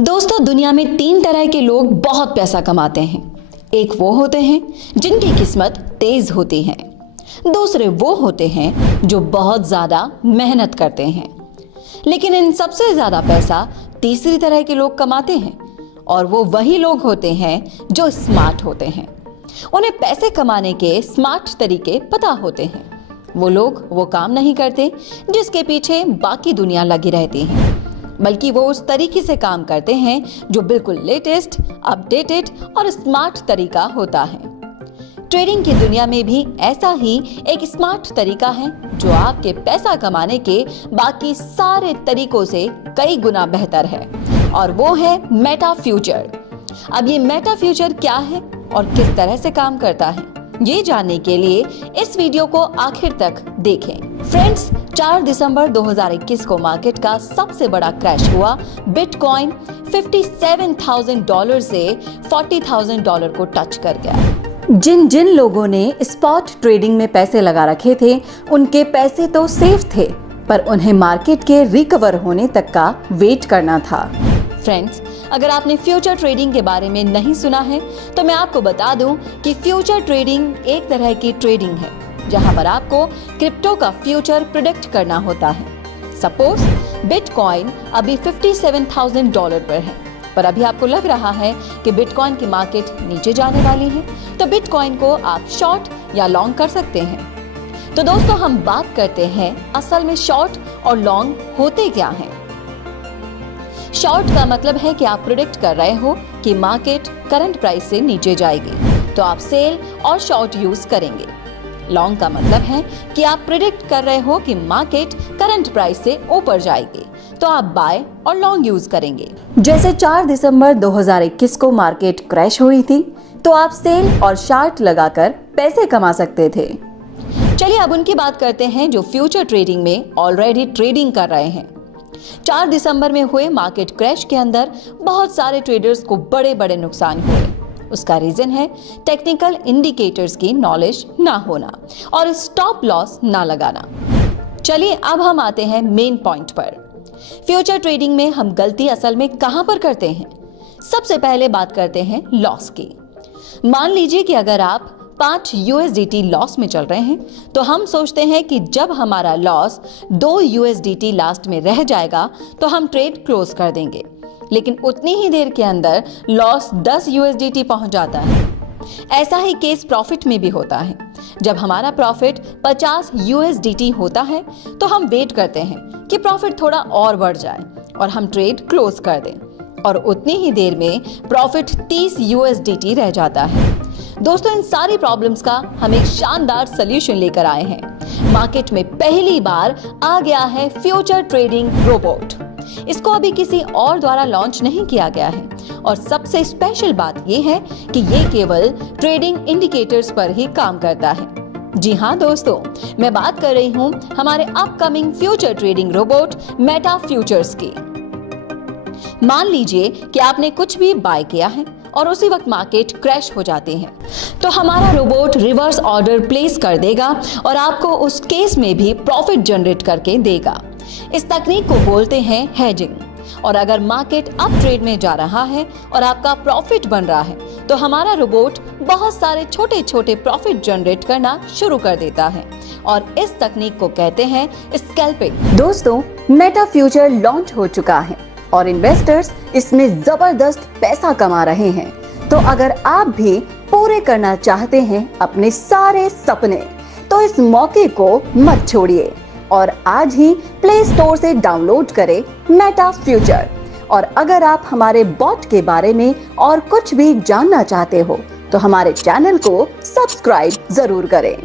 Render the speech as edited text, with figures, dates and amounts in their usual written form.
दोस्तों, दुनिया में 3 तरह के लोग बहुत पैसा कमाते हैं। एक वो होते हैं जिनकी किस्मत तेज होती है। दूसरे वो होते हैं जो बहुत ज्यादा मेहनत करते हैं। लेकिन इन सबसे ज्यादा पैसा तीसरी तरह के लोग कमाते हैं, और वो वही लोग होते हैं जो स्मार्ट होते हैं। उन्हें पैसे कमाने के स्मार्ट तरीके पता होते हैं। वो लोग वो काम नहीं करते जिसके पीछे बाकी दुनिया लगी रहती है, बल्कि वो उस तरीके से काम करते हैं जो बिल्कुल लेटेस्ट, अपडेटेड और स्मार्ट तरीका होता है। ट्रेडिंग की दुनिया में भी ऐसा ही एक स्मार्ट तरीका है जो आपके पैसा कमाने के बाकी सारे तरीकों से कई गुना बेहतर है, और वो है मेटा फ्यूचर। अब ये मेटा फ्यूचर क्या है और किस तरह से काम करता है, ये जानने के लिए इस वीडियो को आखिर तक देखें। फ्रेंड्स, 4 दिसंबर 2021 को मार्केट का सबसे बड़ा क्रैश हुआ। बिटकॉइन $57,000 से $40,000 को टच कर गया। जिन लोगों ने स्पॉट ट्रेडिंग में पैसे लगा रखे थे, उनके पैसे तो सेफ थे, पर उन्हें मार्केट के रिकवर होने तक का वेट करना था। फ्रेंड्स, अगर आपने फ्यूचर ट्रेडिंग के बारे में नहीं सुना है तो मैं आपको बता दूं कि फ्यूचर ट्रेडिंग एक तरह की ट्रेडिंग है जहां पर आपको क्रिप्टो का फ्यूचर प्रेडिक्ट करना होता है। सपोज बिटकॉइन अभी $57,000 पर है, पर अभी आपको लग रहा है कि बिटकॉइन की मार्केट नीचे जाने वाली है, तो बिटकॉइन को आप शॉर्ट या लॉन्ग कर सकते हैं। तो दोस्तों, हम बात करते हैं असल में शॉर्ट और लॉन्ग होते क्या हैं। शॉर्ट का मतलब है कि आप प्रेडिक्ट कर रहे हो कि मार्केट करंट प्राइस से नीचे जाएगी, तो आप सेल और शॉर्ट यूज करेंगे। लॉन्ग का मतलब है कि आप प्रेडिक्ट कर रहे हो कि मार्केट करंट प्राइस से ऊपर जाएगी, तो आप बाय और लॉन्ग यूज करेंगे। जैसे 4 दिसंबर 2021 को मार्केट क्रैश हुई थी, तो आप सेल और शॉर्ट लगाकर पैसे कमा सकते थे। चलिए अब उनकी बात करते हैं जो फ्यूचर ट्रेडिंग में ऑलरेडी ट्रेडिंग कर रहे हैं। 4 दिसंबर में हुए मार्केट क्रैश के अंदर बहुत सारे ट्रेडर्स को बड़े बड़े नुकसान हुए। उसका रीजन है टेक्निकल इंडिकेटर्स की नॉलेज ना होना और स्टॉप लॉस ना लगाना। चलिए अब हम आते हैं मेन पॉइंट पर। फ्यूचर ट्रेडिंग में हम गलती असल में कहां पर करते हैं। सबसे पहले बात करते हैं लॉस की। मान लीजिए कि अगर आप 5 USDT लॉस में चल रहे हैं, तो हम सोचते हैं कि जब हमारा लॉस 2 USDT लास्ट में रह जाएगा तो हम ट्रेड क्लोज कर देंगे, लेकिन उतनी ही देर के अंदर लॉस 10 USDT पहुंच जाता है। ऐसा ही केस प्रॉफिट में भी होता है। जब हमारा प्रॉफिट 50 USDT होता है तो हम वेट करते हैं कि प्रॉफिट थोड़ा और बढ़ जाए और हम ट्रेड क्लोज कर दें, और उतनी ही देर में प्रॉफिट 30 USDT रह जाता है। दोस्तों, इन सारी प्रॉब्लम्स का हम एक शानदार सलूशन लेकर आए हैं। मार्केट में पहली बार आ गया है फ्यूचर ट्रेडिंग रोबोट। इसको अभी किसी और द्वारा लॉन्च नहीं किया गया है, और सबसे स्पेशल बात यह है कि ये केवल ट्रेडिंग इंडिकेटर्स पर ही काम करता है। जी हाँ दोस्तों, मैं बात कर रही हूँ हमारे upcoming future trading robot Meta futures की। मान लीजिए कि आपने कुछ भी बाय किया है और उसी वक्त मार्केट क्रैश हो जाती है, तो हमारा रोबोट रिवर्स ऑर्डर प्लेस कर देगा और आपको उस केस में भी प्रॉफिट जनरेट करके देगा। इस तकनीक को बोलते हैं हेजिंग। और अगर मार्केट अप ट्रेड में जा रहा है और आपका प्रॉफिट बन रहा है, तो हमारा रोबोट बहुत सारे छोटे छोटे प्रॉफिट जनरेट करना शुरू कर देता है, और इस तकनीक को कहते हैं स्कैल्पिंग। दोस्तों, मेटा फ्यूचर लॉन्च हो चुका है और इन्वेस्टर्स इसमें जबरदस्त पैसा कमा रहे हैं। तो अगर आप भी पूरे करना चाहते हैं अपने सारे सपने, तो इस मौके को मत छोड़िए और आज ही प्ले स्टोर से डाउनलोड करें मेटा फ्यूचर। और अगर आप हमारे बॉट के बारे में और कुछ भी जानना चाहते हो, तो हमारे चैनल को सब्सक्राइब जरूर करें।